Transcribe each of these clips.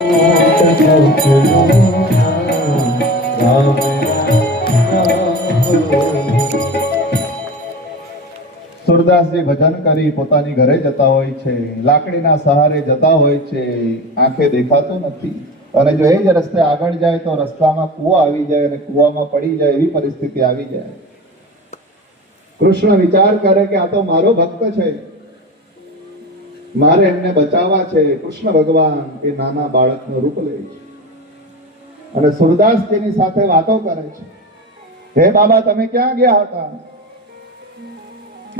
સુરદાસજી ભજન કરી પોતાની ઘરે જતા હોય છે, લાકડીના સહારે જતા હોય છે, આંખે દેખાતું નથી, અને જો એ જ રસ્તે આગળ જાય તો રસ્તામાં કૂવો આવી જાય અને કૂવામાં પડી જાય એવી પરિસ્થિતિ આવી જાય. કૃષ્ણ વિચાર કરે કે આ તો મારો ભક્ત છે, મારે એમને બચાવવા છે. કૃષ્ણ ભગવાન એ નાના બાળકનું રૂપ લે છે અને સુરદાસજીની સાથે વાતો કરે છે. હે બાબા, તમે ક્યાં ગયા હતા?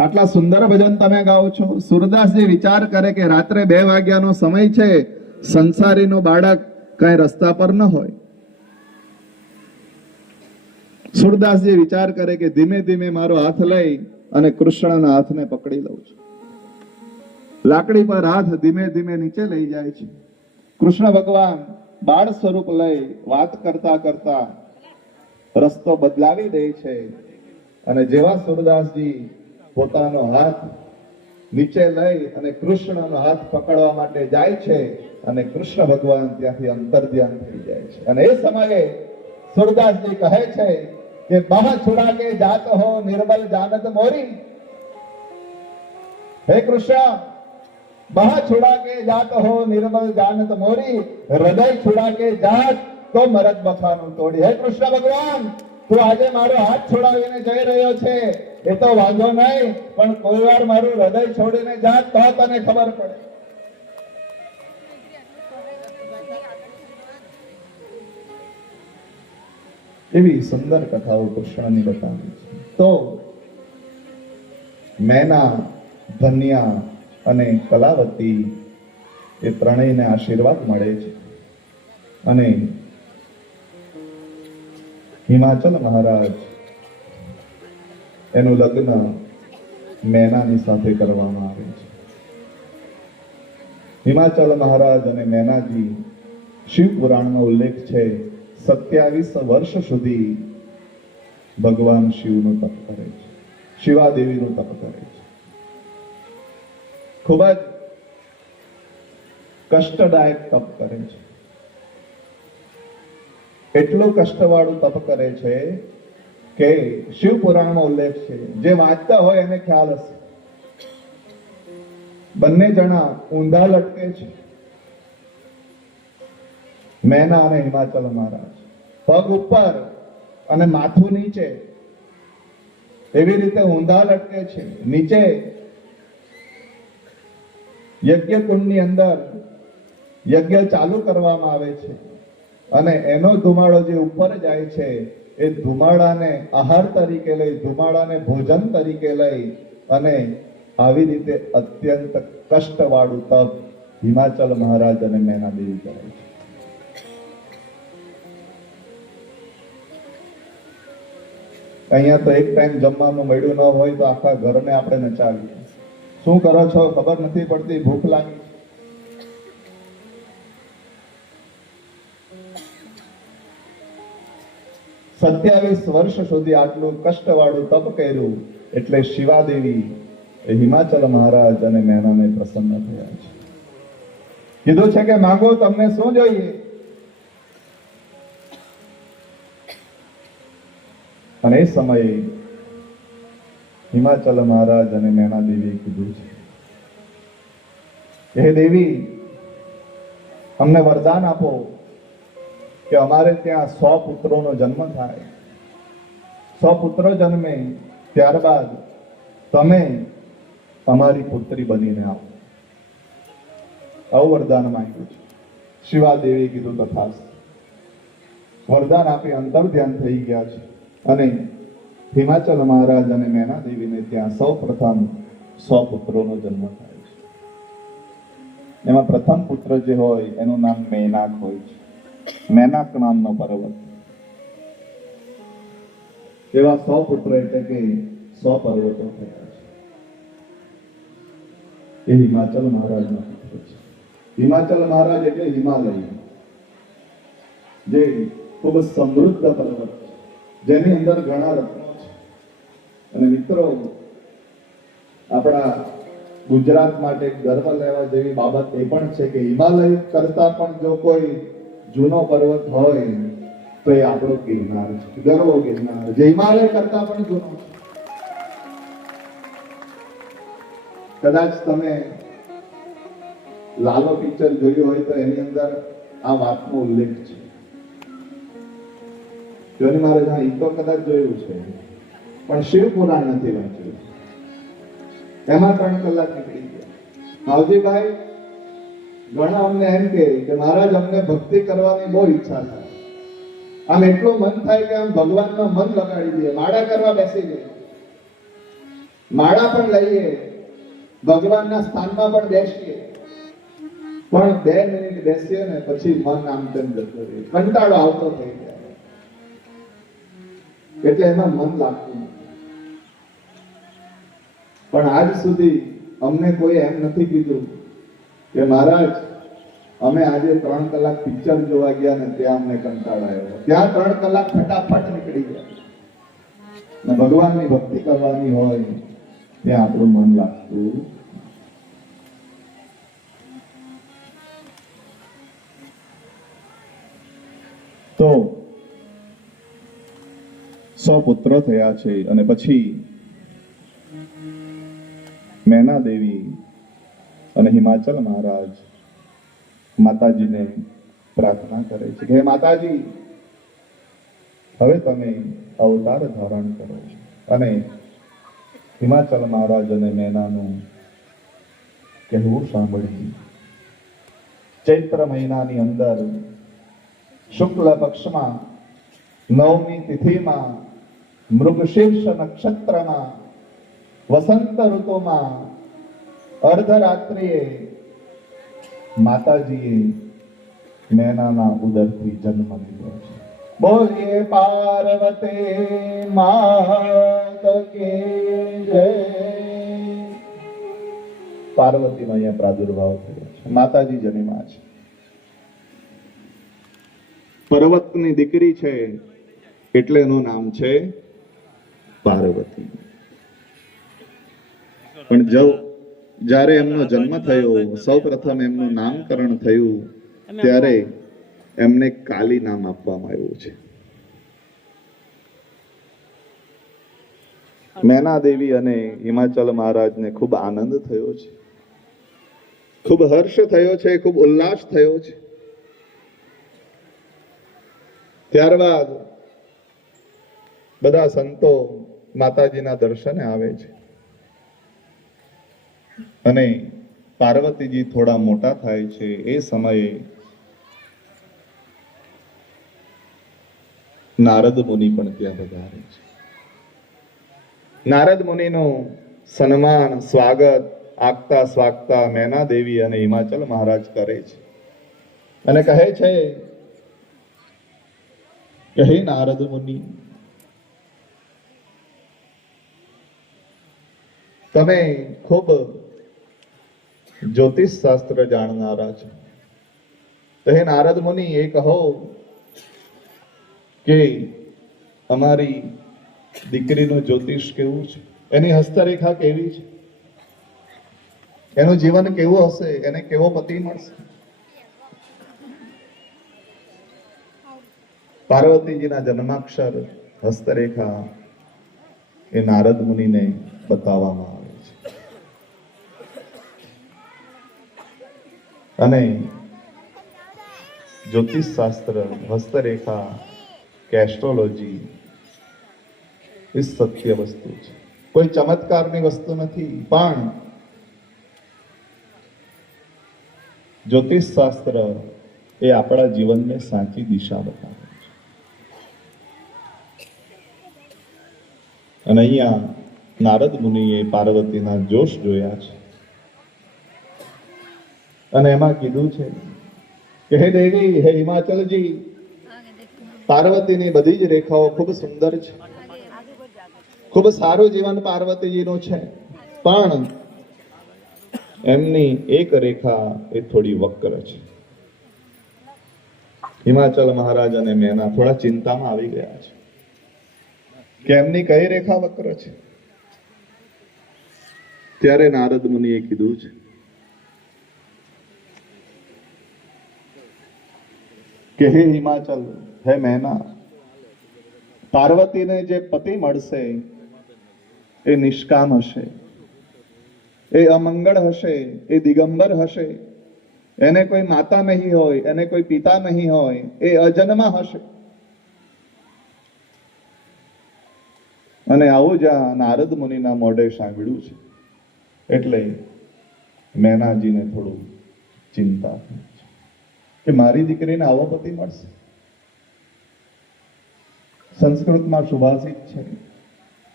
આટલા સુંદર ભજન તમે ગાઓ છો. સુરદાસજી વિચાર કરે કે રાત્રે 2 વાગ્યાનો સમય છે, સંસારીનું બાળક કઈ રસ્તા પર ન હોય. સુરદાસજી વિચાર કરે કે ધીમે ધીમે મારો હાથ લઈ અને કૃષ્ણના હાથને પકડી લઉં છું. લાકડી પર હાથ ધીમે ધીમે નીચે લઈ જાય છે. કૃષ્ણ ભગવાન બાળ સ્વરૂપ લઈ વાત કરતા કરતા રસ્તો બદલાવી દે છે અને જેવા સુરદાસજી પોતાનો હાથ નીચે લઈ અને કૃષ્ણનો હાથ પકડવા માટે જાય છે અને કૃષ્ણ ભગવાન ત્યાંથી અંતર્ધ્યાન થઈ જાય છે. અને એ સમયે સુરદાસજી કહે છે કે બહ છુડા કે જાત હો નિર્મલ જાનત મોરી. હે કૃષ્ણ, બહ છુડા કે જાત હો નિર્મલ જાનત મોરી, હૃદય છુડા કે જાત તો મરદ બખાનું તોડી. હે કૃષ્ણ ભગવાન, તું આજે મારો હાથ છોડાવીને જઈ રહ્યો છે એ તો વાંધો નહીં, પણ કોઈ વાર મારું હૃદય છોડીને જાત તો તને ખબર પડે. એવી સુંદર કથાઓ કૃષ્ણની બતાવી છે. તો મેના, ધન્યા અને કલાવતી એ ત્રણેયને આશીર્વાદ મળે છે અને હિમાચલ મહારાજ એનું લગ્ન મેનાની સાથે કરવામાં આવે છે. હિમાચલ મહારાજ અને મેનાજી શિવ પુરાણમાં ઉલ્લેખ છે 27 વર્ષ સુધી ભગવાન શિવનું તપ કરે છે, શિવા દેવીનું તપ કરે છે. ખૂબ જ કષ્ટદાયક તપ કરે છે. એટલું કષ્ટવાળું તપ કરે છે કે શિવ પુરાણમાં ઉલ્લેખ છે, જે વાંચતા હોય એને ખ્યાલ હશે. બંને જણા ઊંધા લટકે છે, મેના અને હિમાચલ મહારાજ. પગ ઉપર અને માથું નીચે, એવી રીતે ઊંધા લટકે છે. નીચે યજ્ઞ કુંડની અંદર યજ્ઞ ચાલુ કરવામાં આવે છે અને એનો ધુમાડો જે ઉપર જાય છે એ ધુમાડાને આહાર તરીકે લઈ, ધુમાડાને ભોજન તરીકે લઈ અને આવી રીતે અત્યંત કષ્ટવાળું તપ હિમાચલ મહારાજ અને મેના દેવી કરે છે. અહીંયા તો એક ટાઈમ જમવાનું મળ્યું ન હોય તો આખા ઘરને આપણે નચાવીએ. શું કરો છો ખબર નથી પડતી, ભૂખ લાગી. 27 વર્ષ સુધી આટલું કષ્ટવાળું તપ કર્યું એટલે શિવાદેવી હિમાચલ મહારાજ અને મેનાને પ્રસન્ન થયા છે. કીધું છે કે માંગો, તમને શું જોઈએ? અને એ સમયે હિમાચલ મહારાજ અને મેના દેવીએ કીધું છે, હે દેવી, અમને વરદાન આપો કે અમારે ત્યાં 100 પુત્રોનો જન્મ થાય. 100 પુત્ર જન્મે ત્યારબાદ તમે અમારી પુત્રી બનીને આવો. આવું વરદાન માંગ્યું છે. શિવાદેવીએ કીધું તથાસ્તુ. વરદાન આપી અંતર ધ્યાન થઈ ગયા છે અને હિમાચલ મહારાજ અને મેના દેવીને ત્યાં સૌ પ્રથમ 100 પુત્રોનો જન્મ થાય છે. એમાં પ્રથમ પુત્ર જે હોય એનું નામ મેનાક હોય છે. મેનાક નામનો પર્વત. એવા 100 પુત્ર એટલે કે 100 પર્વતો થયા છે. એ હિમાચલ મહારાજના પુત્ર છે. હિમાચલ મહારાજ એટલે હિમાલય, જે ખૂબ સમૃદ્ધ પર્વત છે, જેની અંદર ઘણા રત્નો છે. અને મિત્રો, આપણા ગુજરાત માટે ગર્વ લેવા જેવી બાબત એ પણ છે કે હિમાલય કરતા પણ જો કોઈ જૂનો પર્વત હોય તો એ આપણો ગિરનાર છે. ગરવો ગિરનાર જે હિમાલય કરતા પણ જૂનો છે. કદાચ તમે લાલો પિક્ચર જોયું હોય તો એની અંદર આ વાતનો ઉલ્લેખ છે. જોની મારે હા એ તો કદાચ જોયું છે પણ શિવ પુરાણ નથી વાંચ્યું. એમાં 3 કલાક નીકળી ગયા. માવજીભાઈ ઘણા અમને એમ કે મહારાજ અમને ભક્તિ કરવાની બહુ ઈચ્છા થાય, આમ એટલું મન થાય કે આમ ભગવાનમાં મન લગાડી દઈએ, માળા કરવા બેસી જઈએ, માળા પણ લઈએ, ભગવાનના સ્થાનમાં પણ બેસીએ, પણ 2 મિનિટ બેસીએ ને પછી મન આમ તેમ જતું રહે, કંટાળો આવતો થઈ જાય, એટલે એમાં મન લાગતું નથી. પણ આજ સુધી અમને કોઈ એમ નથી કીધું કે મહારાજ અમે આજે 3 કલાક પિક્ચર જોવા ગયા ને ત્યાં અમને કંટાળો આવ્યો, ત્યાં 3 કલાક ફટાફટ નીકળી ગયા. ને ભગવાનની ભક્તિ કરવાની હોય ત્યાં આપણું મન લાગતું. તો 100 પુત્રો થયા છે અને પછી મેના દેવી અને હિમાચલ મહારાજ માતાજીને પ્રાર્થના કરે છે કે હે માતાજી, હવે તમે અવતાર ધારણ કરો. અને હિમાચલ મહારાજ અને મેનાનું કહેવું સાંભળી ચૈત્ર મહિનાની અંદર શુક્લ પક્ષમાં 9મી તિથિમાં મૃગશીર્ષ નક્ષત્રમાં વસંત ઋતુમાં અર્ધરાત્રિએ માતાજીએ મેનાના ઉદરથી જન્મ લીધો છે. બોલીએ પાર્વતી માત કી જય. પાર્વતીનો અહીંયા પ્રાદુર્ભાવ થયો છે. માતાજી જન્મા છે. પર્વતની દીકરી છે એટલે એનું નામ છે પાર્વતી. પણ જ્યારે એમનો જન્મ થયો, સૌપ્રથમ એમનું નામકરણ થયું ત્યારે એમને કાલી નામ આપવામાં આવ્યું છે. મેના દેવી અને હિમાચલ મહારાજને ખૂબ આનંદ થયો છે, ખૂબ હર્ષ થયો છે, ખૂબ ઉલ્લાસ થયો છે. ત્યારબાદ બધા સંતો માતાજીના દર્શને આવે છે અને પાર્વતીજી થોડા મોટા થાય છે એ સમયે નારદ મુનિ પણ ત્યાં પધારે છે. નારદ મુનિનું સન્માન, સ્વાગત આગતા સ્વાગતા મેના દેવી અને હિમાચલ મહારાજ કરે છે અને કહે છે કે હે નારદ મુનિ, તમે ખૂબ જ્યોતિષ શાસ્ત્ર જાણનારા છો, તો હે નારદ મુનિ એ કહો કે અમારી દીકરીનું જ્યોતિષ કેવું છે, એની હસ્તરેખા કેવી છે, એનું જીવન કેવું હશે, એને કેવો પતિ મળશે. પાર્વતીજીના જન્માક્ષર, હસ્તરેખા એ નારદ મુનિને બતાવવામાં આવે છે અને જ્યોતિષ શાસ્ત્ર, હસ્તરેખા કે એસ્ટ્રોલોજી એ સત્ય વસ્તુ છે, કોઈ ચમત્કારની વસ્તુ નથી. પણ જ્યોતિષ શાસ્ત્ર એ આપણા જીવનને સાચી દિશા બતાવે છે. અને અહીંયા નારદ મુનિએ પાર્વતીના જોશ જોયા છે અને એમાં કીધું છે કે હે દેવી, હે હિમાચલજી, પાર્વતીની બધી જ રેખાઓ ખૂબ સુંદર છે, ખૂબ સારું જીવન પાર્વતીજીનું છે, પણ એમની એક રેખા એ થોડી વક્ર છે. હિમાચલ મહારાજ અને મેના થોડા ચિંતામાં આવી ગયા છે કે એમની કઈ રેખા વક્ર છે. ત્યારે નારદ મુનિએ કીધું છે કે હે હિમાચલ, હે મેના, પાર્વતીને જે પતિ મળશે એ નિષ્કામ હશે, એ અમંગળ હશે, એ દિગંબર હશે, એને કોઈ માતા નહીં હોય, એને કોઈ પિતા નહીં હોય, એ અજન્મા હશે. અને આવું જ્યાં નારદ મુનિના મોઢે સાંભળ્યું છે એટલે મેનાજીને થોડું ચિંતા થઈ કે મારી દીકરીને આવો પતિ મળશે. સંસ્કૃતમાં સુભાષિત છે,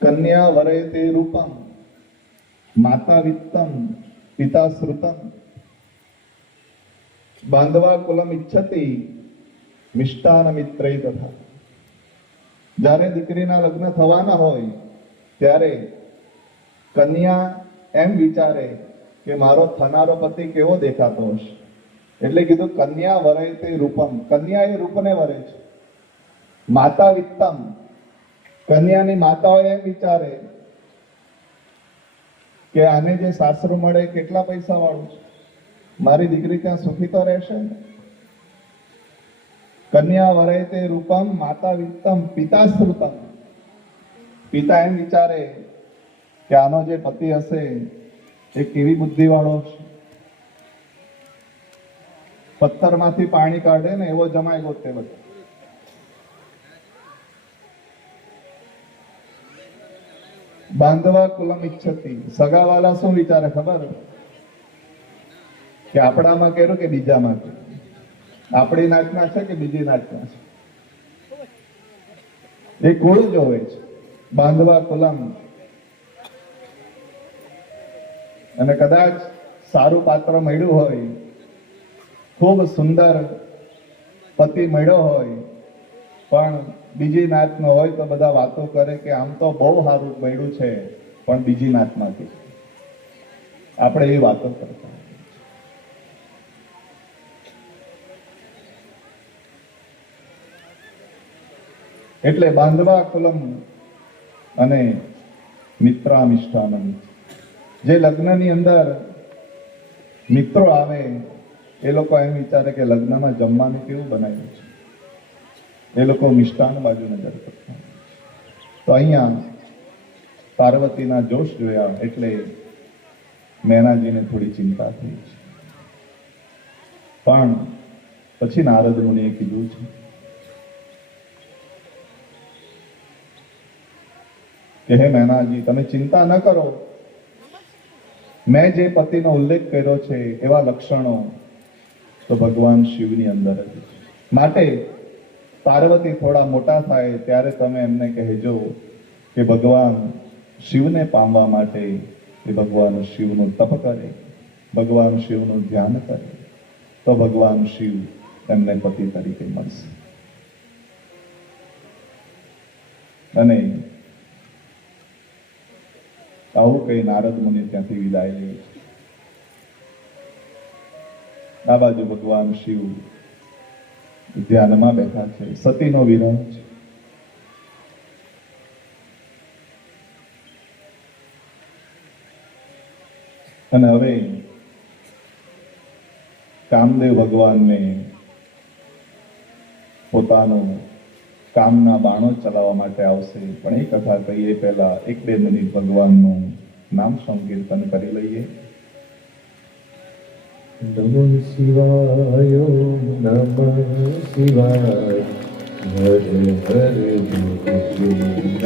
કન્યા વરેતે રૂપમ માતા વિત્તમ પિતા શ્રુતમ બાંધવા કુલમ ઇચ્છતિ મિષ્ટાન મિત્રૈ તથા. જ્યારે દીકરીના લગ્ન થવાના હોય ત્યારે કન્યા એમ વિચારે કે મારો થનારો પતિ કેવો દેખાતો હશે, એટલે કીધું કન્યા વરેતે રૂપમ. કન્યા એ રૂપને વરે છે. માતા વિત્તમ, કન્યાની માતાઓ એમ વિચારે કે આને જે સાસરું મળે કેટલા પૈસા વાળું છે, મારી દીકરી ત્યાં સુખી તો રહેશે ને. કન્યા વરેતે રૂપમ માતા વિત્તમ પિતા શ્રુતમ. પિતા એમ વિચારે કે આનો જે પતિ હશે એ કેવી બુદ્ધિ વાળો છે, પથ્થરમાંથી પાણી કાઢે ને એવો જમાય ગોતે બધો. બાંધવા કુલમ ઇચ્છતિ, સગાવાલા શું વિચારે ખબર કે આપણામાં કેરું કે બીજામાં કે આપણી નાચના છે કે બીજી નાચના છે, એ કુળ જોવે છે. બાંધવા કુલમ. અને કદાચ સારું પાત્ર મળ્યું હોય, ખૂબ સુંદર પતિ મળ્યો હોય, પણ બીજી નાતનો હોય તો બધા વાતો કરે કે આમ તો બહુ સારું મળ્યું છે પણ બીજી નાતમાંથી. આપણે એ વાતો કરતા. એટલે બાંધવા કુલમ અને મિત્રામિષ્ટાનંદ. જે લગ્નની અંદર મિત્રો આવે એ લોકો એમ વિચારે કે લગ્નમાં જમવાનું કેવું બનાવ્યું છે, એ લોકો મિષ્ટાન બાજુ નજર કરતા. તો અહીંયા પાર્વતીના જોશ જોયા એટલે મેનાજીને થોડી ચિંતા થઈ છે. પણ પછી નારદ મુનિએ કીધું છે કે હે મેનાજી, તમે ચિંતા ન કરો. મેં જે પતિનો ઉલ્લેખ કર્યો છે એવા લક્ષણો તો ભગવાન શિવની અંદર જ છે. માટે પાર્વતી થોડા મોટા થાય ત્યારે તમે એમને કહેજો કે ભગવાન શિવને પામવા માટે એ ભગવાન શિવનું તપ કરે, ભગવાન શિવનું ધ્યાન કરે, તો ભગવાન શિવ એમને પતિ તરીકે મળશે. અને આવું કઈ નારદ મુનિ ત્યાંથી વિદાય લે છે. આ બાજુ ભગવાન શિવ ધ્યાનમાં બેઠા છે. સતીનો વિરહ છે. અને હવે કામદેવ ભગવાનને પોતાનું કામના બાણો ચલાવવા માટે આવશે, પણ એ કથા કહીએ પહેલા 1-2 મિનિટ ભગવાનનું નામ સંકીર્તન કરી લઈએ. નમઃ શિવાય, નમઃ શિવાય, હર હર નમઃ શિવાય.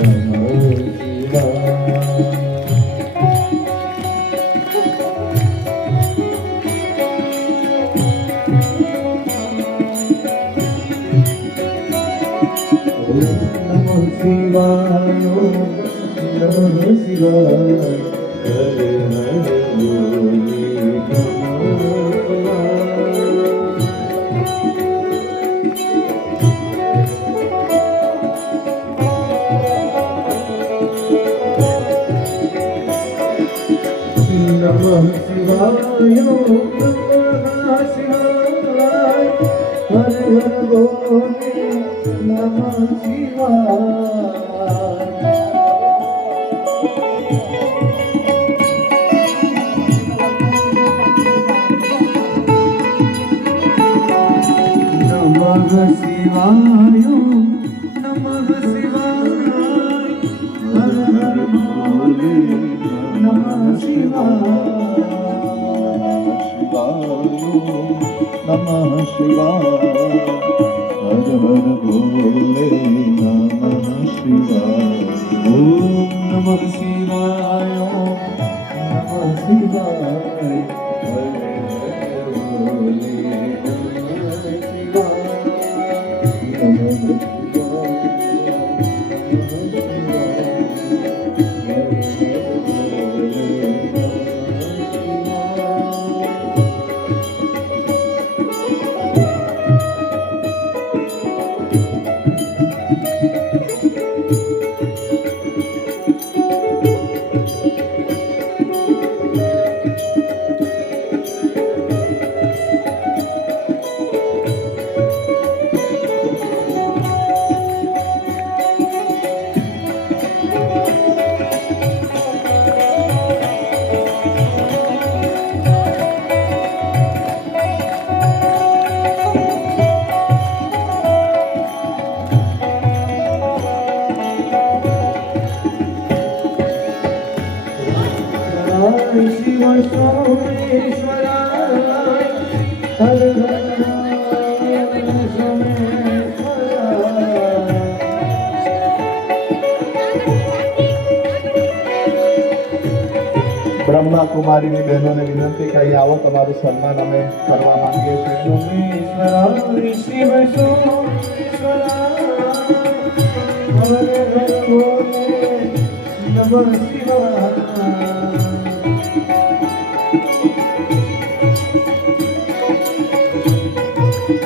નમઃ શિવાય, નમઃ શિવાય, હર હર બોલે નમઃ શિવાય. નમઃ શિવાય નમઃ શિવાય હર હર ભોલે નમઃ શિવાય નમઃ શિવાય હર હર ભોલે નમઃ શિવાય ઓમ નમઃ શિવાય નમઃ શિવાય હર હર ભોલે નમઃ શિવાય શિવ સોમેશ્વરાય હર હર બ્રહ્મા કુમારીની બહેનોને વિનંતી કરી આવો તમારું સન્માન અમે કરવા માંગીએ છીએ સોમેશ્વરાય શિવ સોમેશ્વરાય હર હર ભોલે નમઃ શિવાય નમઃ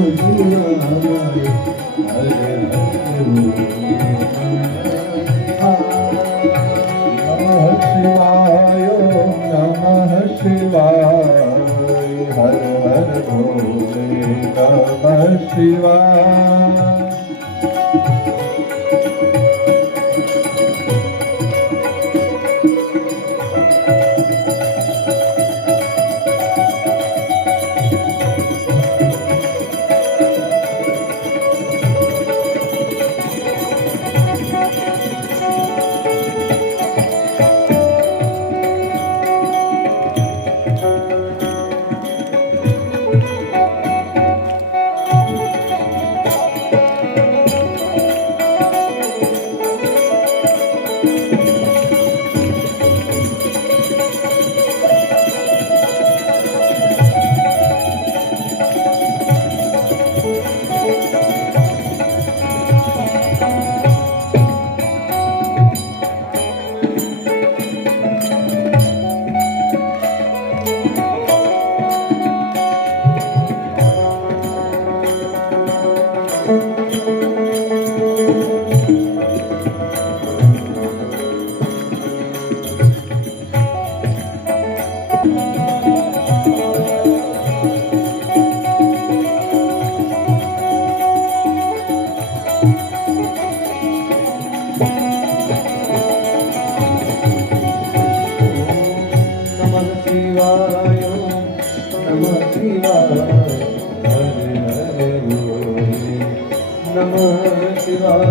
શિવાય હર નમઃ શિવાય હર હર ભોલે નમઃ શિવાય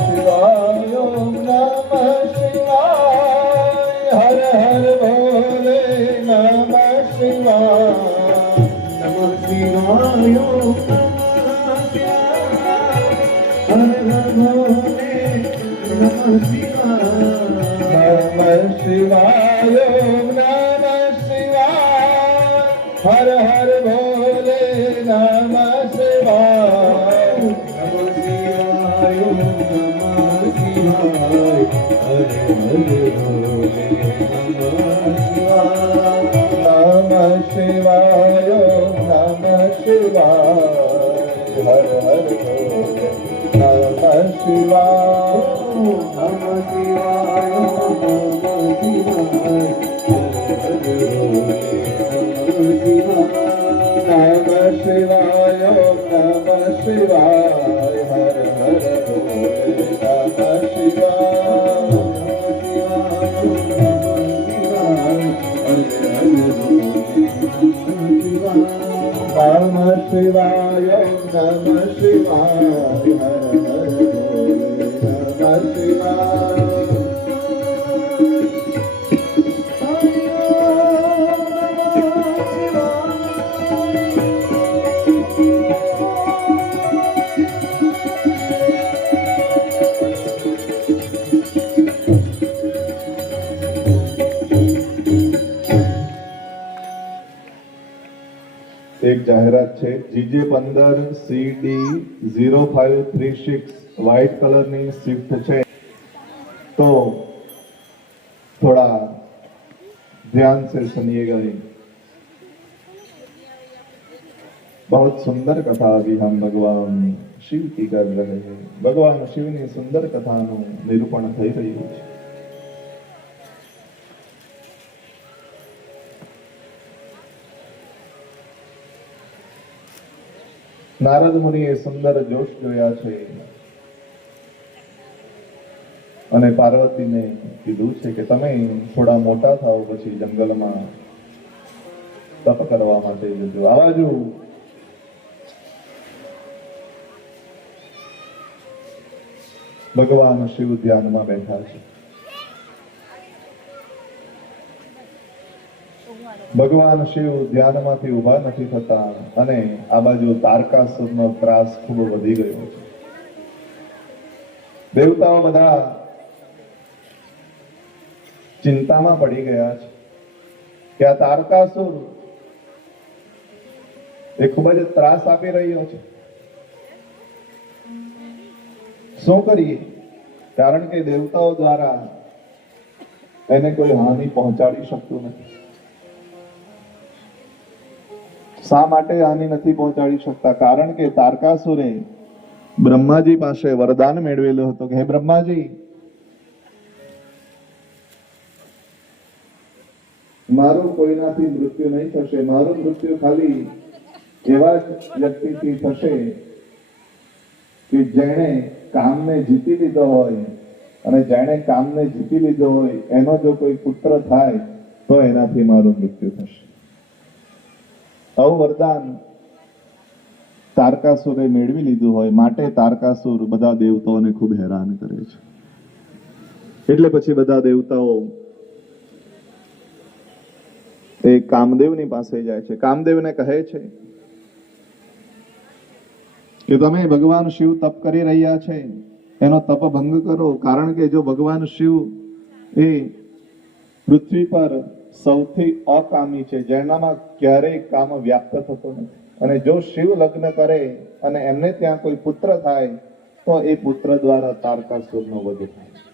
શિવાય ઓમ નમઃ શિવાય હર હર ભોલે નમઃ શિવાય નમઃ શિવાય ઓમ નમઃ શિવાય હર હર ભોલે નમઃ શિવાય નમઃ શિવાય ઓમ નમઃ શિવાય હર હર ભોલે નમઃ શિવાય નમઃ શિવાય ઓમ નમઃ શિવાય હર હર ભોલે નમઃ શિવાય નમઃ શિવાય ઓમ નમઃ શિવાય હર હર ભોલે નમઃ શિવાય નમઃ શિવાય ઓમ નમઃ શિવાય હર હર ભોલે નમઃ શિવાય નમઃ શિવાય ઓમ નમઃ શિવાય હર હર ભોલે નમઃ શિવાય નમઃ શિવાય ઓમ નમઃ શિવાય હર હર ભોલે નમઃ શિવાય એક જાહેરાત છે જીજે 15 CD 0536 વ્હાઇટ કલરની સ્વિફ્ટ છે तो थोड़ा ध्यान से सुनिएगा ये बहुत सुंदर कथा अभी हम भगवान शिव की कर रहे हैं भगवान शिवની સુંદર કથાનું નિરૂપણ થઈ રહ્યું છે નારદ મુનિએ સુંદર જોશ જોયા છે અને પાર્વતીને કીધું છે કે તમે થોડા મોટા થાઓ પછી જંગલમાં તપ કરવા માટે જજો આ બાજુ ભગવાન શિવ ધ્યાનમાં બેઠા છે ભગવાન શિવ ધ્યાનમાંથી ઊભા નથી થતા અને આ બાજુ તારકાસુરનો ત્રાસ ખૂબ વધી ગયો છે દેવતાઓ બધા ચિંતામાં પડી ગયા છે કે આ તારકાસુર એ ખૂબ જ ત્રાસ આપી રહ્યો છે શું કરીએ કારણ કે દેવતાઓ દ્વારા એને કોઈ હાનિ પહોંચાડી શકતું નથી શા માટે હાનિ નથી પહોંચાડી શકતા કારણ કે તારકાસુરે બ્રહ્માજી પાસે વરદાન મેળવેલું હતું કે હે બ્રહ્માજી મારું કોઈનાથી મૃત્યુ નહીં થશે મારું મૃત્યુ ખાલી એવા જ વ્યક્તિથી થશે કે જેણે કામને જીતી લીધો હોય અને જેણે કામને જીતી લીધો હોય એનો જો કોઈ પુત્ર થાય તો એનાથી મારું મૃત્યુ થશે આવું વરદાન તારકાસુરે મેળવી લીધું હોય માટે તારકાસુર બધા દેવતાઓને ખૂબ હેરાન કરે છે એટલે પછી બધા દેવતાઓ એ કામદેવની પાસે જાય છે કામદેવને કહે છે કે તમે ભગવાન શિવ તપ કરી રહ્યા છે એનો તપ ભંગ કરો કારણ કે જો ભગવાન શિવ એ પૃથ્વી પર સૌથી અકામી છે જેનામાં ક્યારેય કામ વ્યાપ્ત થતો નથી અને જો શિવ લગ્ન કરે અને એમને ત્યાં કોઈ પુત્ર થાય તો એ પુત્ર દ્વારા તારકાસુરનો વધ થાય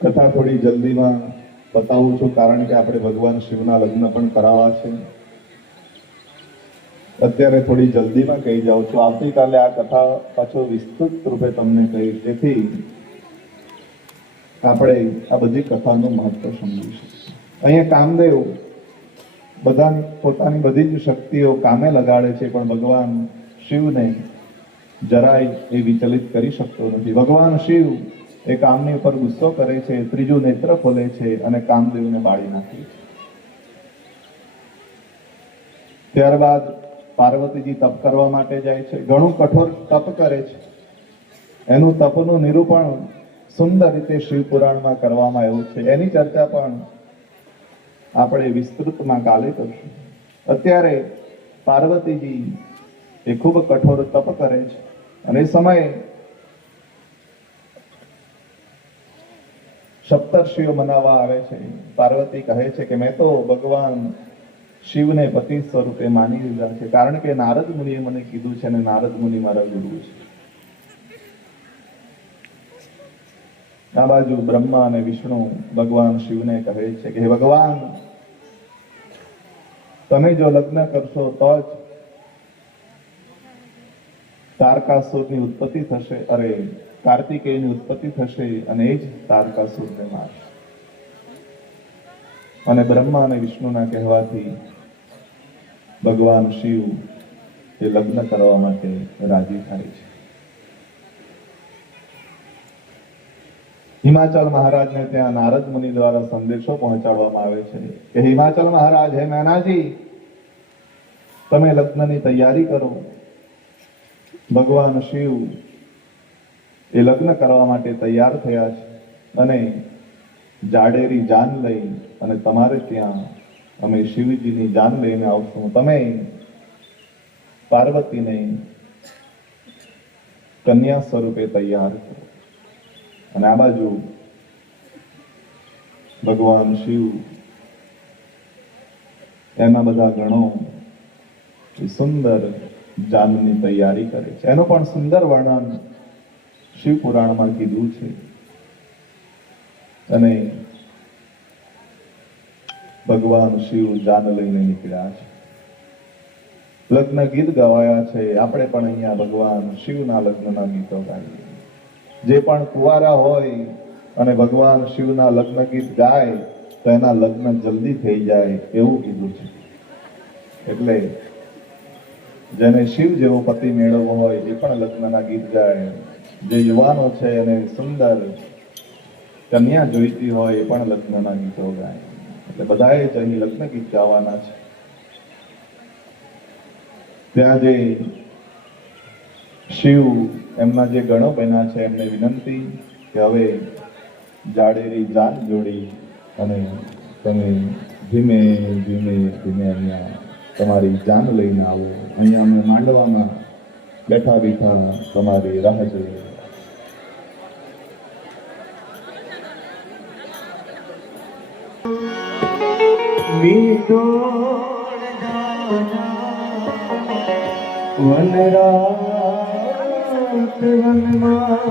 કથા થોડી જલ્દીમાં બતાવું છું કારણ કે આપણે ભગવાન શિવના લગ્ન પણ કરાવવા છે અત્યારે થોડી જલ્દીમાં કહી જાઉં છું આવતીકાલે આ કથા પાછો વિસ્તૃત રૂપે તમને કહીશ જેથી આપણે આ બધી કથાનું મહત્વ સમજીશું અહીંયા કામદેવ બધાની પોતાની બધી જ શક્તિઓ કામે લગાડે છે પણ ભગવાન શિવને જરાય એ વિચલિત કરી શકતો નથી ભગવાન શિવ એ કામની ઉપર ગુસ્સો કરે છે ત્રીજું નેત્ર ખોલે છે અને કામદેવને બાળી નાખે છે ત્યારબાદ પાર્વતીજી તપ કરવા માટે જાય છે, ઘણું કઠોર તપ કરે છે. એનું તપનું નિરૂપણ સુંદર રીતે શિવ પુરાણમાં કરવામાં આવ્યું છે. એની ચર્ચા પણ આપણે વિસ્તૃતમાં કાલે કરશું. અત્યારે પાર્વતીજી એ ખૂબ કઠોર તપ કરે છે અને એ સમયે સપ્તર્ષિઓ મનાવવા આવે છે. પાર્વતી કહે છે કે મેં તો ભગવાન શિવને પતિ સ્વરૂપે માની લીધા છે, કારણ કે નારદ મુનિએ મને કીધું છે અને નારદ મુનિ મારા ગુરુ છે. આ બાજુ બ્રહ્મા અને વિષ્ણુ ભગવાન શિવને કહે છે કે હે ભગવાન, તમે જો લગ્ન કરશો તો જ તારકાસુરની ઉત્પત્તિ થશે, અરે કાર્તિકેયની ઉત્પત્તિ થશે અને એ જ તારકાસુરને મારશે. અને બ્રહ્મા અને વિષ્ણુના કહેવાથી ભગવાન શિવ એ લગ્ન કરવા માટે રાજી થાય છે. હિમાચલ મહારાજને ત્યાં નારદ મુનિ દ્વારા સંદેશો પહોંચાડવામાં આવે છે કે હિમાચલ મહારાજ, હે મેનાજી, તમે લગ્નની તૈયારી કરો. ભગવાન શિવ એ લગ્ન કરવા માટે તૈયાર થયા છે અને જાડેરી જાન લઈ અને તમારે ત્યાં અમે શિવજીની જાન લઈને આવશું. તમે પાર્વતીને કન્યા સ્વરૂપે તૈયાર કરો. અને આ બાજુ ભગવાન શિવ એના બધા ગણો સુંદર જાનની તૈયારી કરે છે. એનું પણ સુંદર વર્ણન શિવ પુરાણમાં કીધું છે. અને ભગવાન શિવ જાન લઈને નીકળ્યા છે. લગ્ન ગીત ગવાયા છે. આપણે પણ અહીંયા ભગવાન શિવના લગ્નના ગીતો ગાઈએ. જે પણ કુંવારા હોય અને ભગવાન શિવના લગ્ન ગીત ગાય તો એના લગ્ન જલ્દી થઈ જાય એવું કીધું છે. એટલે જેને શિવ જેવો પતિ મેળવવો હોય એ પણ લગ્નના ગીત ગાય. જે યુવાનો છે એને સુંદર કન્યા જોઈતી હોય એ પણ લગ્નના ગીતો ગાય. એટલે બધાએ જ અહીં લગ્ન ગીત ગાવાના છે. ત્યાં જે શિવ એમના જે ગણો બન્યા છે એમને વિનંતી કે હવે જાડેરી જાન જોડી અને તમે ધીમે ધીમે ધીમે અહીંયા તમારી જાન લઈને આવો. અહીંયા અમે માંડવામાં બેઠા બેઠા તમારી રાહ જોઈએ. વનરાત વનમાં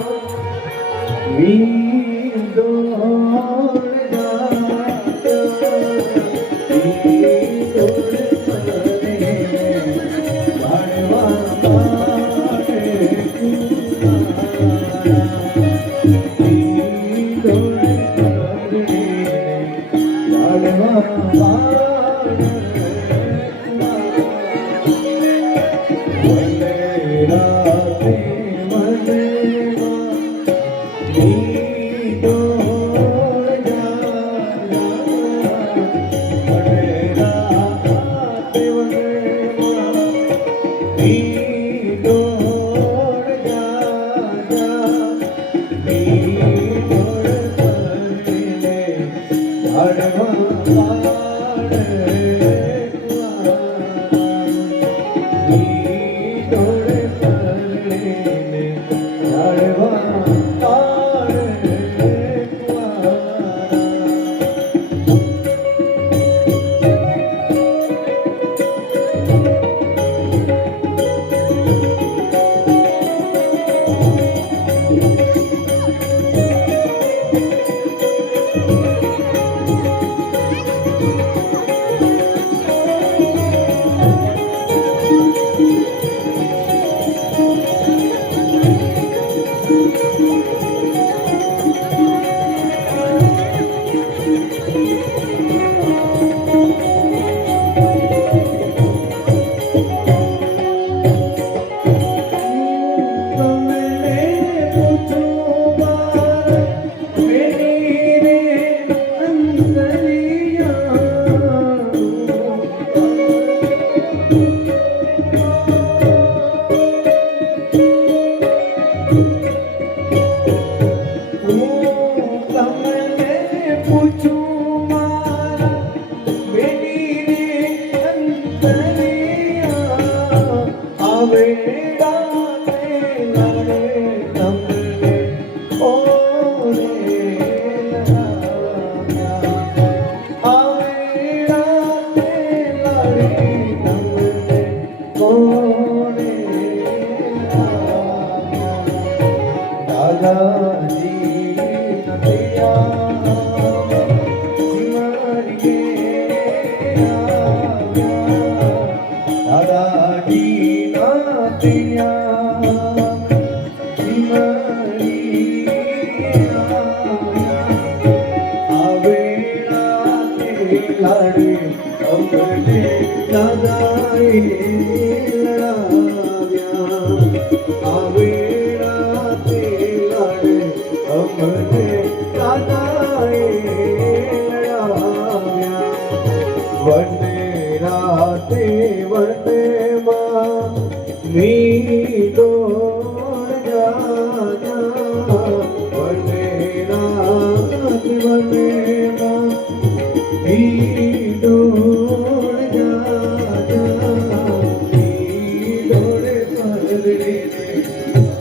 રાતે વનમાં મીડોળ જાજા વને રાત વનમાં મીડોળ જાજા મીડોળ પરડે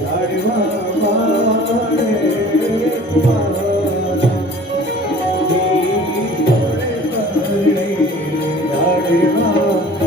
લાડવા માણે મારા મીડોળ પરડે લાડવા માણે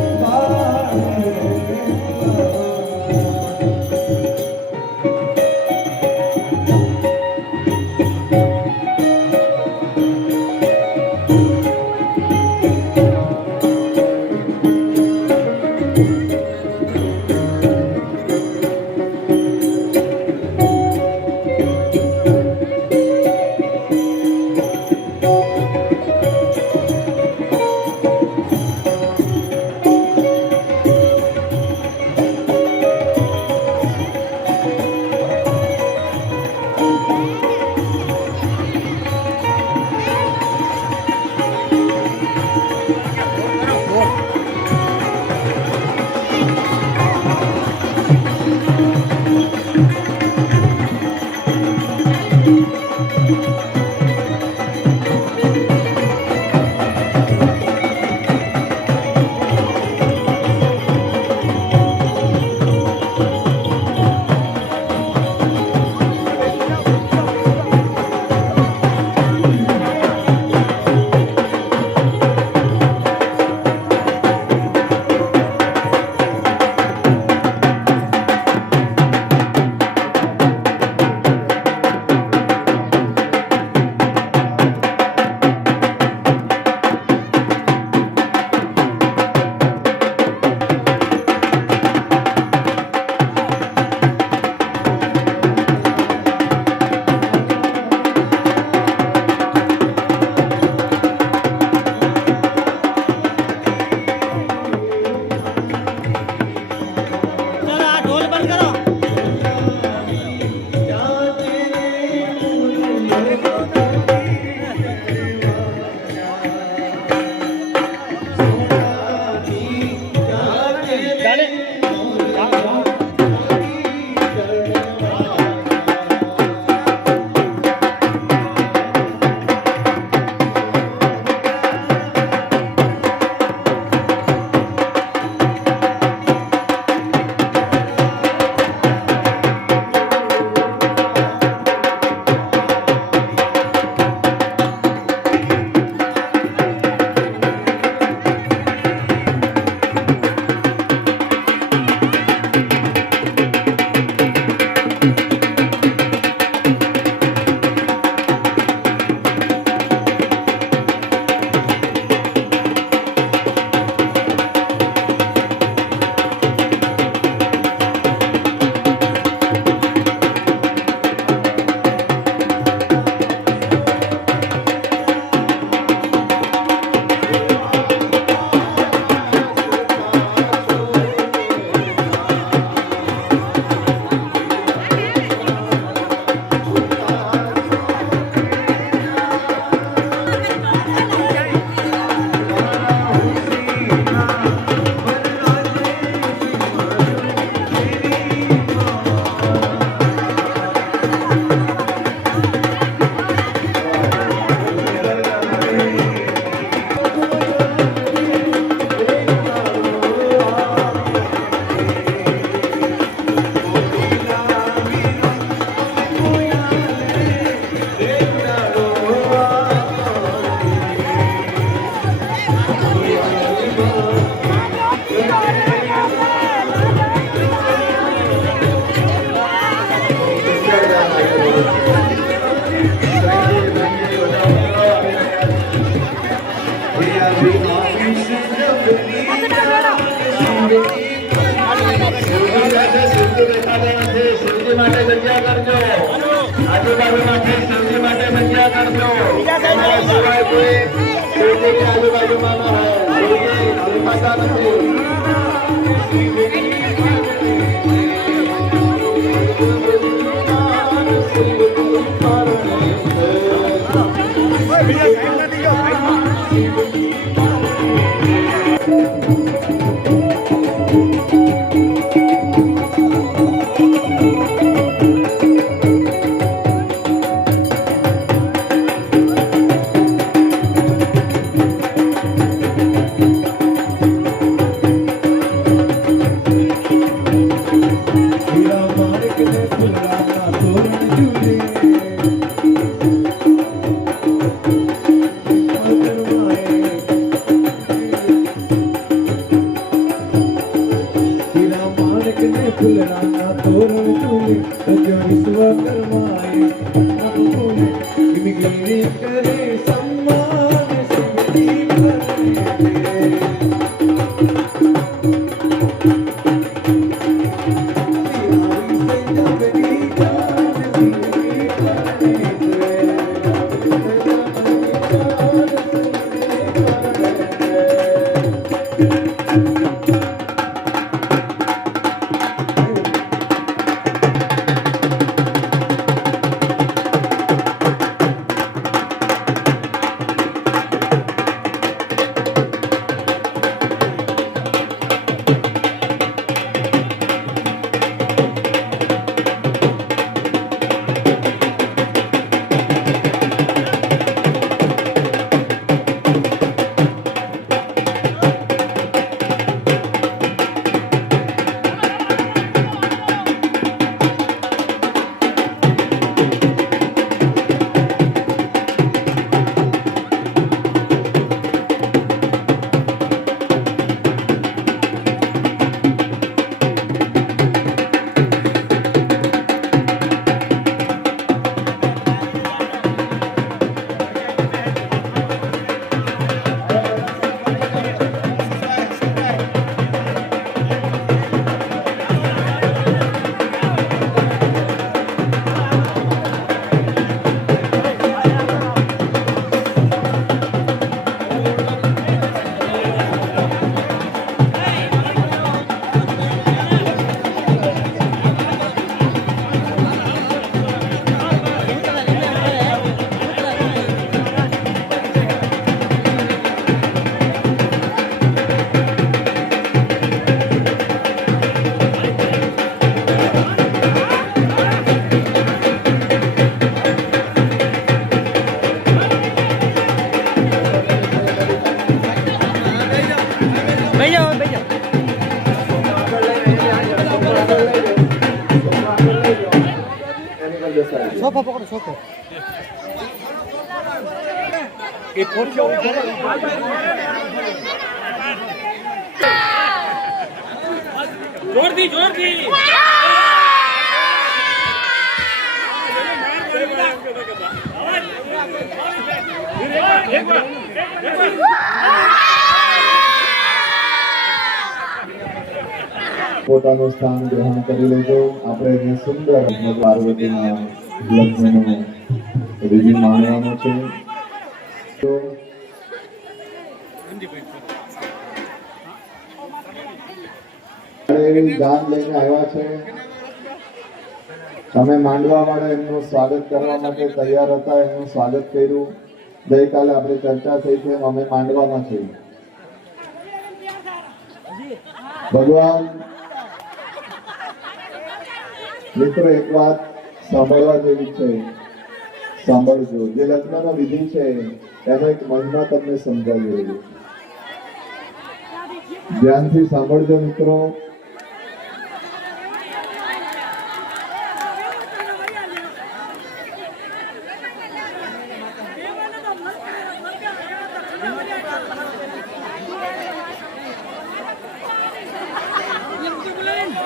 હીરા માણેકને ફૂલડાના તોરણ ઝૂલે. હીરા માણેકને ફૂલડાના તોરણ ઝૂલે. સજો વિશ્વકર્માએ ફૂલે. ઇમગીરી કરે સન્માન સિદ્ધિ કરે. સોફા પકડો સોફો એ પોઠિયો જોરથી જોરથી પોતાનું સ્થાન ગ્રહણ કરી લેજો. આપણે અહીંયા સુંદર પાર્વતીના લગ્નનો વિધિ માણવાનો છે. તો એવી દાન લઈને આવ્યા છે. તમે માંડવા વાળા એમનું સ્વાગત કરવા માટે તૈયાર હતા, એમનું સ્વાગત કર્યું. ગઈકાલે આપણી ચર્ચા થઈ છે, અમે માંડવામાં છીએ. ભગવાન મિત્રો એક વાત સાંભળવા જેવી છે, સાંભળજો. જે લગ્નનો વિધિ છે એનો એક મહિમા તમને સમજાવી રહ્યો. ધ્યાનથી સાંભળજો મિત્રો.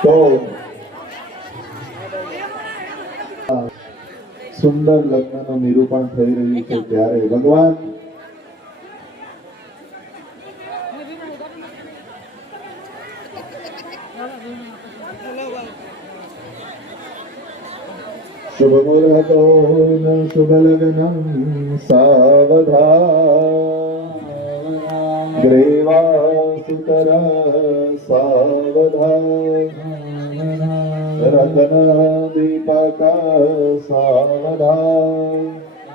તો સુંદર લગ્નનું નિરૂપણ થઈ રહ્યું છે ત્યારે ભગવાન શુભ મુહૂર્તો શુભ લગ્નમ સાવધાન ગ્રીવાસુતર સાવધાન રત્ન દીપક સાવધાન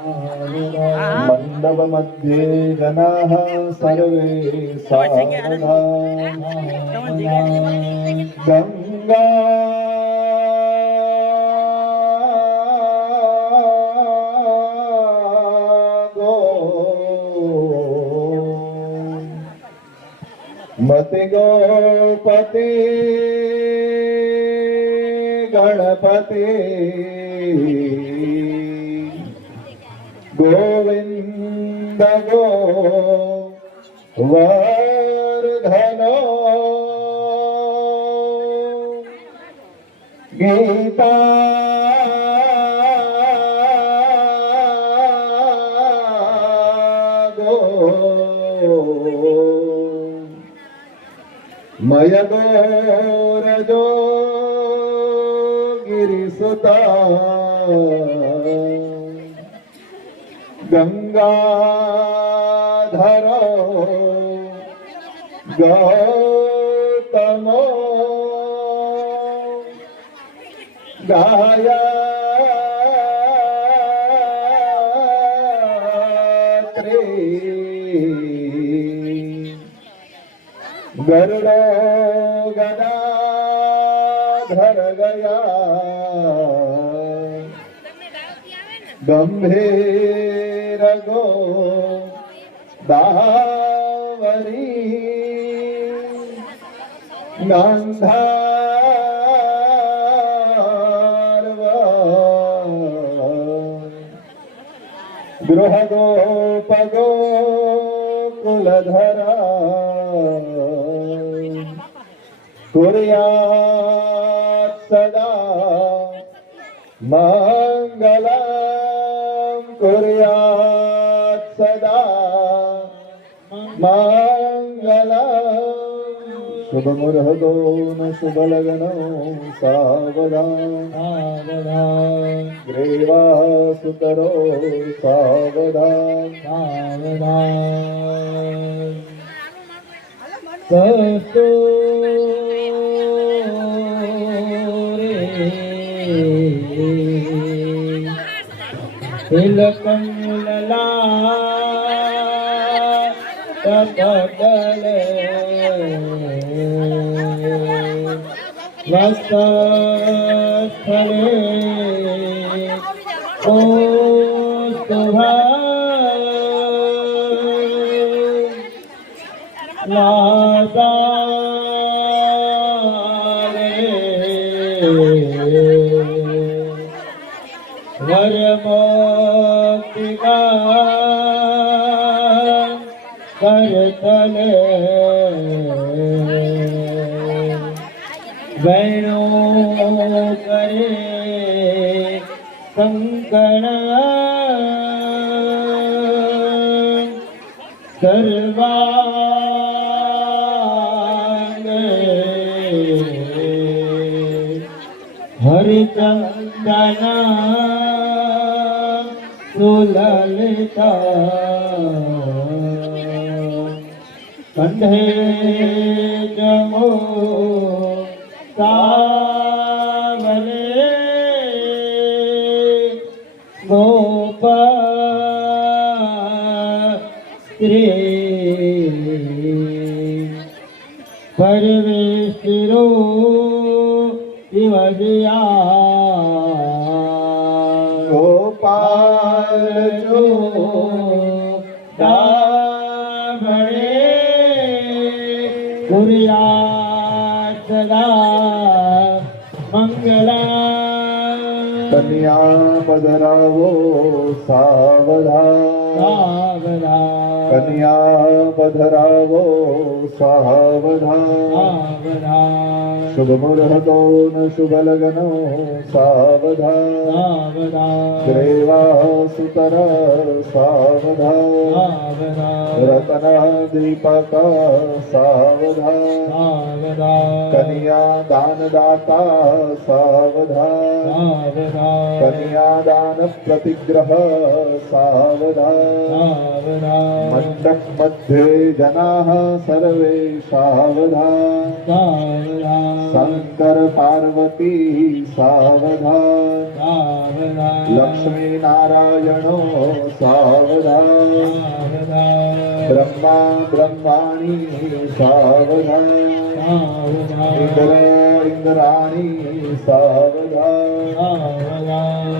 મંડપ મધ્યે જનાઃ સર્વે સાવધાન મતિ ગોપતિ ગણપતિ ગોવિંદ ગો વર્ધનો ગીતા ગો મય ગોરજો ગિરિસુતા ગંગાધરો ગૌતમો ગાયત્રી ગરુડો ગદાધર ગયા ગંભીર ગો દાવરી ગાંધારવ ગૃહ ગોપગો કુલધરા કુર્યાત સદા મંગલમ કુર્યાત સદા મંગલમ શુભ મુહૂર્તો ન શુભ લગ્નો સાવધાન ગ્રીવાસુતરો સાવધાન તિલકમલા તપકલે વસ્તસ્થલે કૌસ્તુભા લાદારે વરમોક્તિકા કરતલે વૈણો કરે કંકણ સર્વાંગે હરિચંદના સુલલિતા કંઠે જમો સાવલે ગોપ સ્ત્રી પરવેશિરો દિવજયા ગોપાલ જો દાભણે કુર્યાત સદા મંગલા કન્યા પધરાવો સાવધાન કન્યા પધરાવો સાવધાન શુભ મુહૂર્તો ન શુભ લગ્નો સાવધાન ગ્રીવાસુતર સાવધાન રતન દીપક સાવધાન કન્યા દાનદાતા સાવધાન કન્યાદાન પ્રતિગ્રહ સાવધાન મંડપ મધ્યે જનાઃ સર્વે સાવધાન સાવધાન શંકર પાર્વતી સાવધાન સાવધાન લક્ષ્મી નારાયણો સાવધાન સાવધાન બ્રહ્મા બ્રહ્માણી સાવધાન સાવધાન ઇન્દ્ર ઇન્દ્રાણી સાવધાન સાવધાન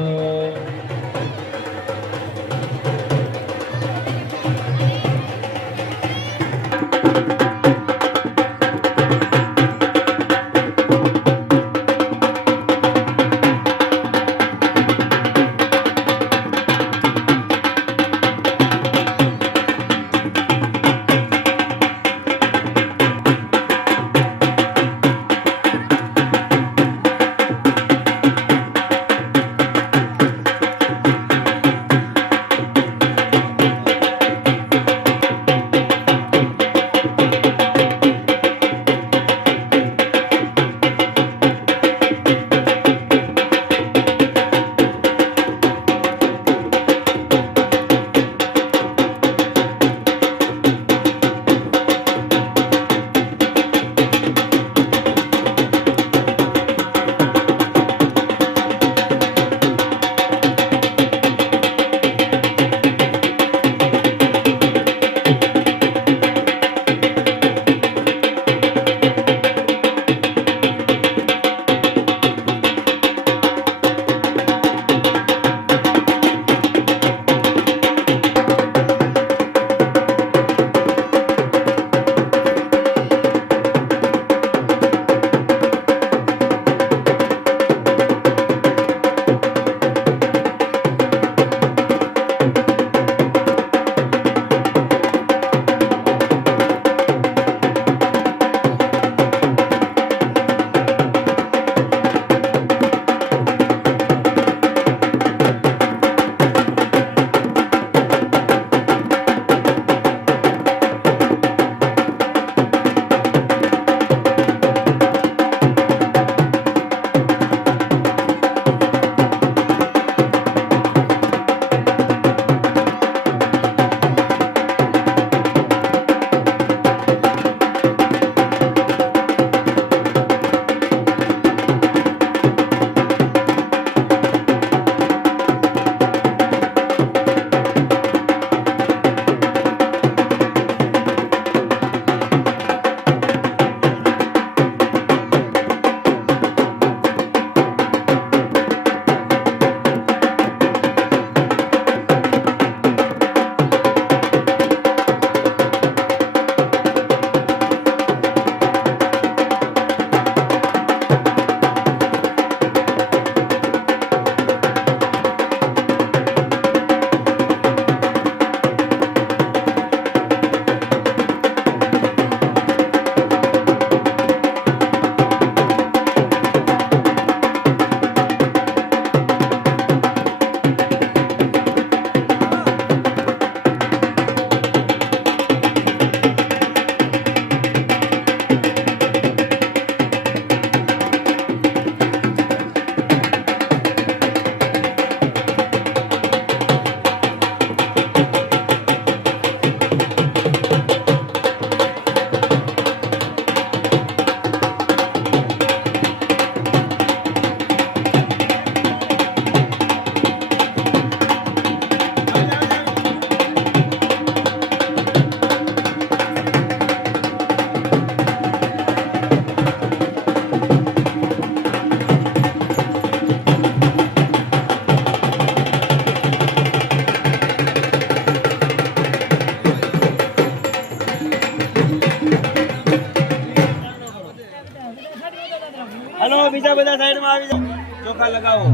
હલો બીજા બધા સાઈડમાં આવી જાઓ, ચોખા લગાવો.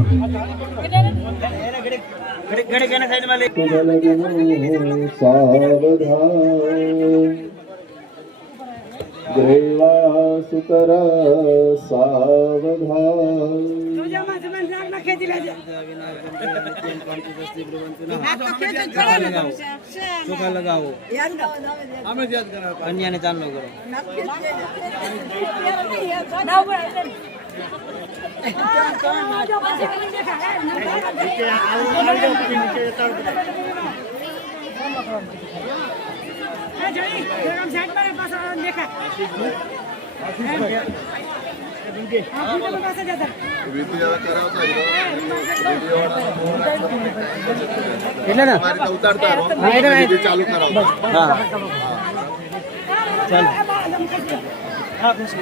એને ઘડીક એને સાઈડમાં લઈ સાવધાન ગ્રેવાસુકર સાવધાન ચોખા લગાવો. કન્યાને ચાંદલો કરો. એટલે ને ઉતારતા રહો. હા, એટલે ને. વિધિ ચાલુ કરાવો. હા ચાલો હા ખુશ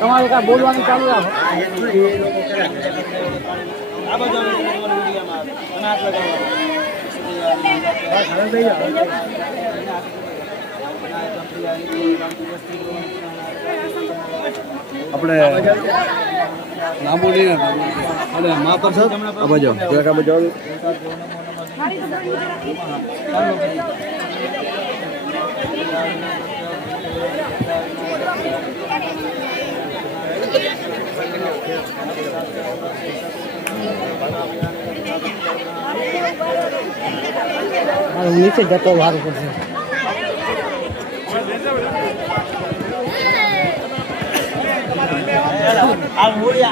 તમારે કાંઈ બોલવાનું ચાલુ રાખો આ બાજુ હાથ આપણે નામ બોલીને અને મહાપ્રસાદ આ બાજુ જરાક આ બાજુ નીચે જતો વારું પડશે આ મૂળી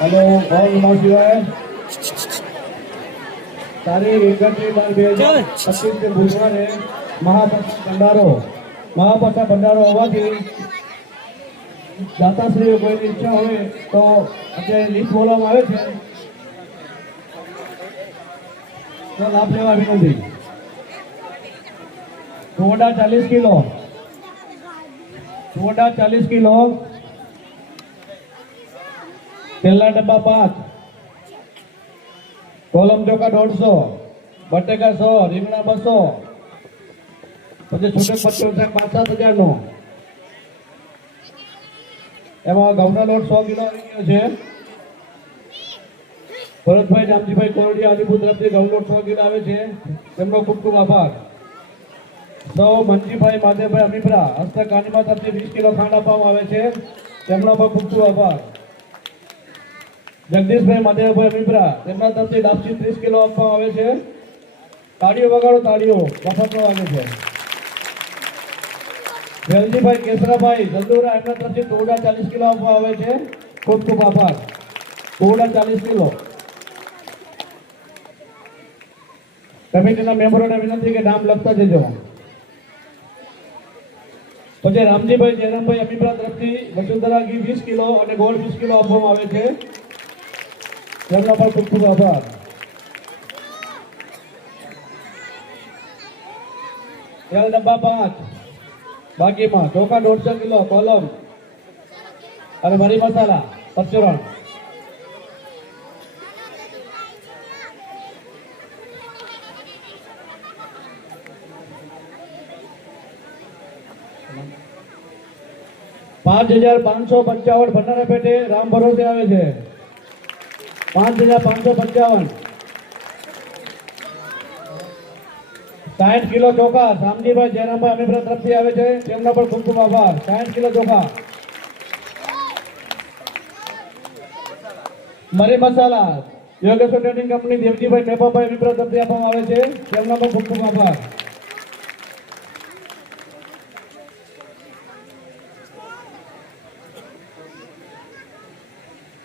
हेलो ओम नमः शिवाय तारीख 31/12/2025 के बुधवारे महाप्रसाद भंडारो होवाથી દાતાશ્રીઓ કોઈની ઈચ્છા હોય તો અત્યારે લિસ્ટ બોલવામાં આવે છે તો લાભ લેવા વિનંતી. ટોડા 40 કિલો, ટોડા 40 કિલો, તેલના ડબ્બા 5, કોલમ ચોખા 150, બટેકા 100, રીંગણા 200, પછી છૂટક પત્તો 5-7 હજારનો. એમાં ઘઉંનો લોટ 100 કિલો આવી ગયો છે. ભરતભાઈ જામજીભાઈ કોરડિયા આદિપુર તરફથી ઘઉં લોટ 100 કિલો આવે છે, તેમનો ખૂબ ખૂબ આભાર. સૌ મંજીભાઈ માધેભાઈ અમીપરા હસ્તક કાનીમા તરફથી 20 કિલો ખાંડ આપવામાં આવે છે, તેમનો પણ ખૂબ ખૂબ આભાર. જગદીશભાઈ માધેભાઈ અમીપરા તેમના તરફથી લાપસી 30 કિલો આપવામાં આવે છે. તાળીઓ વગાડો, તાળીઓ મફતનો વાગે છે. વેલજીભાઈ કેસરાભાઈ જંદુરા એમના તરફથી ટોડા 40 કિલો આપવામાં આવે છે, ખૂબ ખૂબ આભાર. ટોડા 40 કિલો. કમિટીના મેમ્બરોને વિનંતી કે નામ લખતા જજો. પછી રામજીભાઈ જયરામભાઈ અમીપરા તરફથી વસુંધરા ઘી 20 કિલો અને ગોળ 20 કિલો આપવામાં આવે છે, તેમના પર ખૂબ ખૂબ આભાર. તેલ ડબ્બા 5, બાકીમાં ચોખા 150 કિલો, કોલમ અને મરી મસાલા પરચુરણ. ₹5,555 ભંડારા પેટે રામ ભરોસે આવે છે. 5,555. 60 કિલો ચોખા શામજીભાઈ જયરામભાઈ અમીપરા તરફથી આવે છે, તેમનો પણ ખૂબ ખૂબ આભાર. 60 કિલો ચોખા. મરી મસાલા યોગેશ્વર ટ્રેડિંગ કંપની દેવજીભાઈ મેપાભાઈ અમીપરા તરફથી આપવામાં આવે છે, તેમનો પણ ખૂબ ખૂબ આભાર.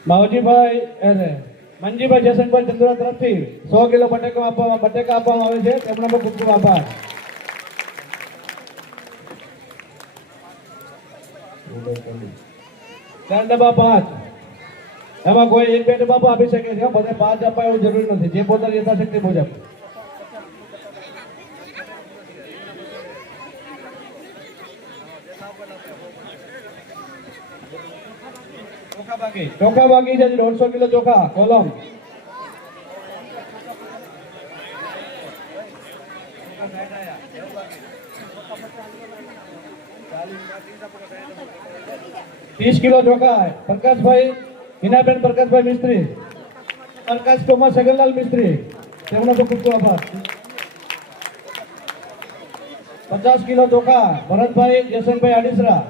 માવજીભાઈ મંજીભાઈ જયશંકરભાઈ ચંદ્રા તરફથી 100 કિલો બટેકા આપવામાં આવે છે, તેમનો પણ ખૂબ ખૂબ આભાર. ચાર ડબ્બા 5, એમાં કોઈ 1-2 ડબ્બા આપી શકે છે, બધે 5 આપવા એવું જરૂરી નથી, જે પોતાની યથાશક્તિ મુજબ. ચોખા બાકી છે 150 કિલો ચોખા, કોલમ. ₹30 કિલો ચોખા પ્રકાશભાઈ હિનાબેન પ્રકાશભાઈ મિસ્ત્રી, પ્રકાશ કુમાર સગનલાલ મિસ્ત્રી, તેમનો તો ખૂબ ખૂબ આભાર. 50 કિલો ચોખા ભરતભાઈ જયસંગભાઈ આડીસરા.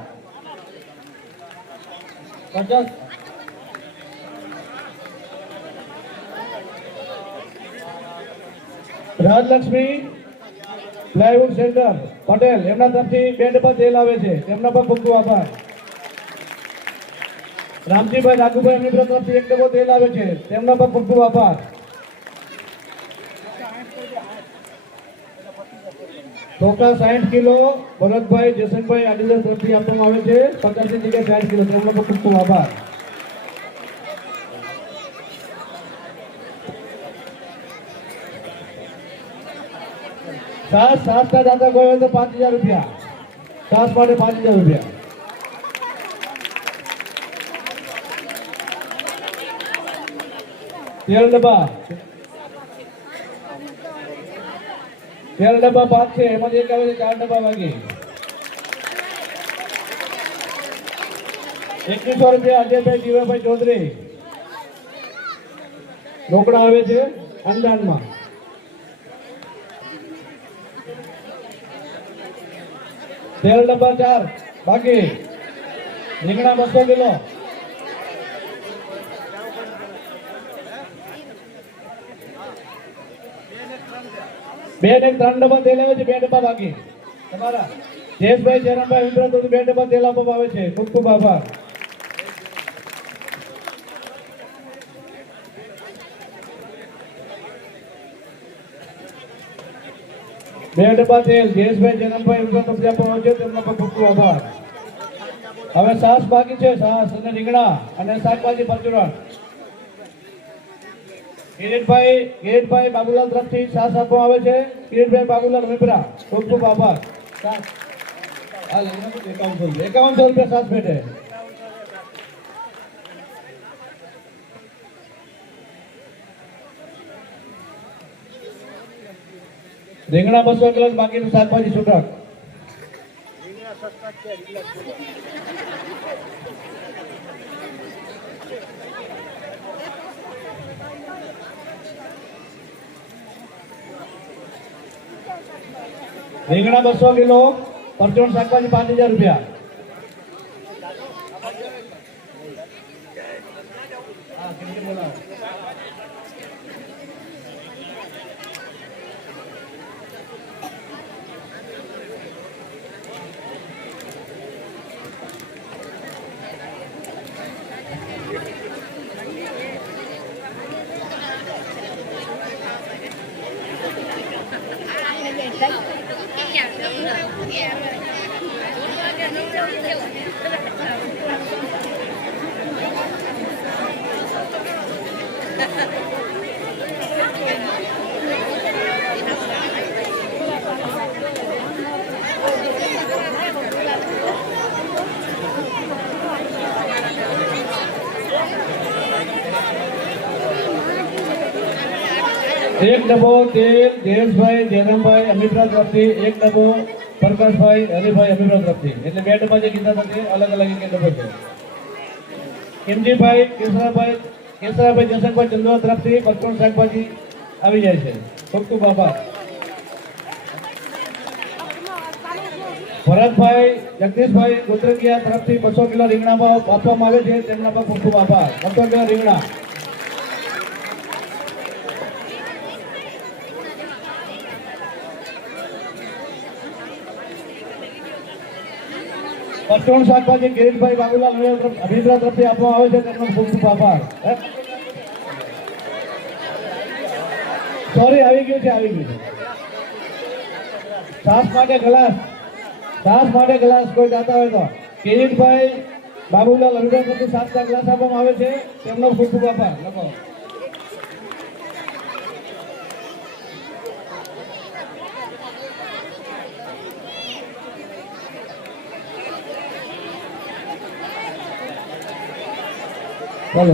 50 રાજલક્ષ્મી પ્લાયવુડ સેન્ટર પટેલ એમના તરફથી 2 ડબ્બા તેલ આવે છે, તેમના પર ખૂબ ખૂબ આભાર. રામજીભાઈ નાગુભાઈ એમની તરફથી 1 ડબ્બો તેલ આવે છે, તેમના પર ખૂબ ખૂબ આભાર. ચોખા 60 કિલો ભરતભાઈ જસનભાઈ આડિલર તરફથી આપવામાં આવે છે, 50 ની જગ્યાએ 60 કિલો, તેમના પર ખૂબ ખૂબ આભાર. सास का दाता कोई हो तो 5000 रुपया, सास માટે 5000 रुपया. तेल डब्बा 5 છે, એમાંથી એક આવે છે 4 ડબ્બા બાકી. 2100 रुपया અજયભાઈ જીવાભાઈ ચૌધરી રોકડા આવે છે અનુદાનમાં. तेल डब्बा 4 बाकी. રીંગણા 200 કિલો. 2 ને 3 ડબ્બા તેલ આવે છે, 2 ડબ્બા બાકી. તમારા જયેશભાઈ જયરામભાઈ વિમરા તો 2 ડબ્બા તેલ આપવામાં આવે છે, ખૂબ ખૂબ આભાર. બે ડબ્બા તેલ જયેશભાઈ જયરામભાઈ વિમરા તરફથી આપવામાં આવે છે, તેમના પર ખૂબ ખૂબ આભાર. હવે સાસ બાકી છે, સાસ અને રીંગણા અને શાકભાજી પરચુરણ. કિરીટભાઈ બાબુલાલ તરફથી સાસ આપવામાં આવે છે, કિરીટભાઈ બાબુલાલ વિમરા ખૂબ ખૂબ આભાર. 5100 રૂપિયા સાસ પેટે. રીંગણા 200 કિલો બાકીનું શાકભાજી છૂટક. રીંગણા 200 કિલો, પરચુરણ શાકભાજી 5000 રૂપિયા. एक डब्बो तेल जयेशभाई जयरामभाई अमीपरा तरफથી, 1 ડબ્બો પ્રકાશભાઈ હરિભાઈ અમીપરા તરફથી. એટલે 2 ડબ્બા જે કીધા હતા તે અલગ અલગ એક ડબ્બો છે. કિમજીભાઈ કેસરાભાઈ જસનભાઈ ચંદ્રા તરફથી પરચુરણ શાકભાજી આવી જાય છે, ખૂબ ખૂબ આભાર. ભરતભાઈ જગદીશભાઈ ગોત્રકિયા તરફથી 200 કિલો રીંગણા આપવામાં આવે છે, તેમના પર ખૂબ ખૂબ આભાર. 200 કિલો રીંગણા. પરચુરણ શાકભાજી કિરીટભાઈ બાબુલાલ અભિપ્રાય તરફથી આપવામાં આવે છે, તેમનો ખૂબ ખૂબ આભાર. સોરી, આવી ગયું છે. છાસ માટે ગ્લાસ કોઈ જાતા હોય તો કિરીટભાઈ બાબુલાલ અભિપ્રાય તરફથી 7 ગ્લાસ આપવામાં આવે છે, તેમનો ખૂબ ખૂબ આભાર. લખો. ચાલો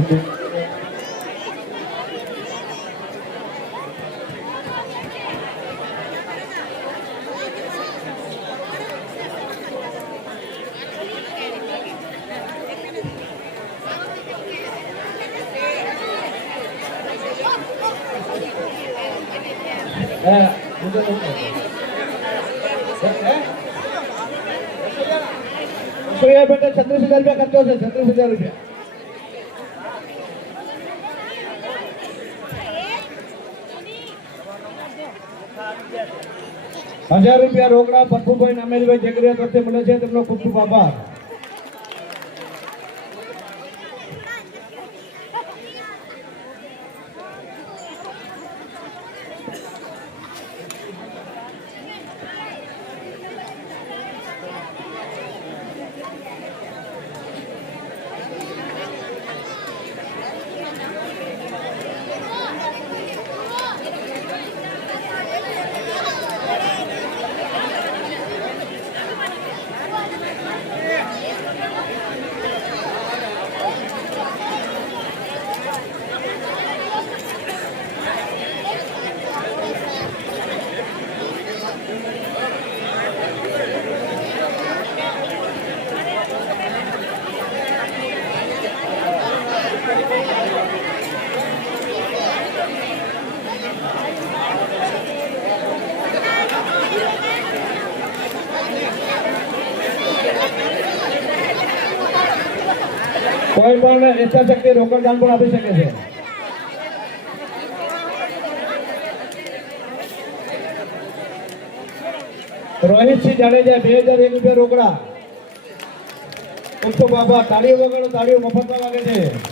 બેટા 36,000 રૂપિયા ખર્ચો છે, 36,000 રૂપિયા. 1000 રૂપિયા રોકડા પપ્પુભાઈ નામેલભાઈ જગરિયા તરફથી મળે છે, તેમનો ખૂબ ખૂબ આભાર. કોઈ પણ યથાશક્તિ રોકડ દાન પણ આપી શકે છે. રોહિતસિંહ જાડેજા 2001 રૂપિયા રોકડા. ખૂબ ખૂબ આભાર. તાળીઓ વગાડો, તાળીઓ મફતમાં વાગે છે.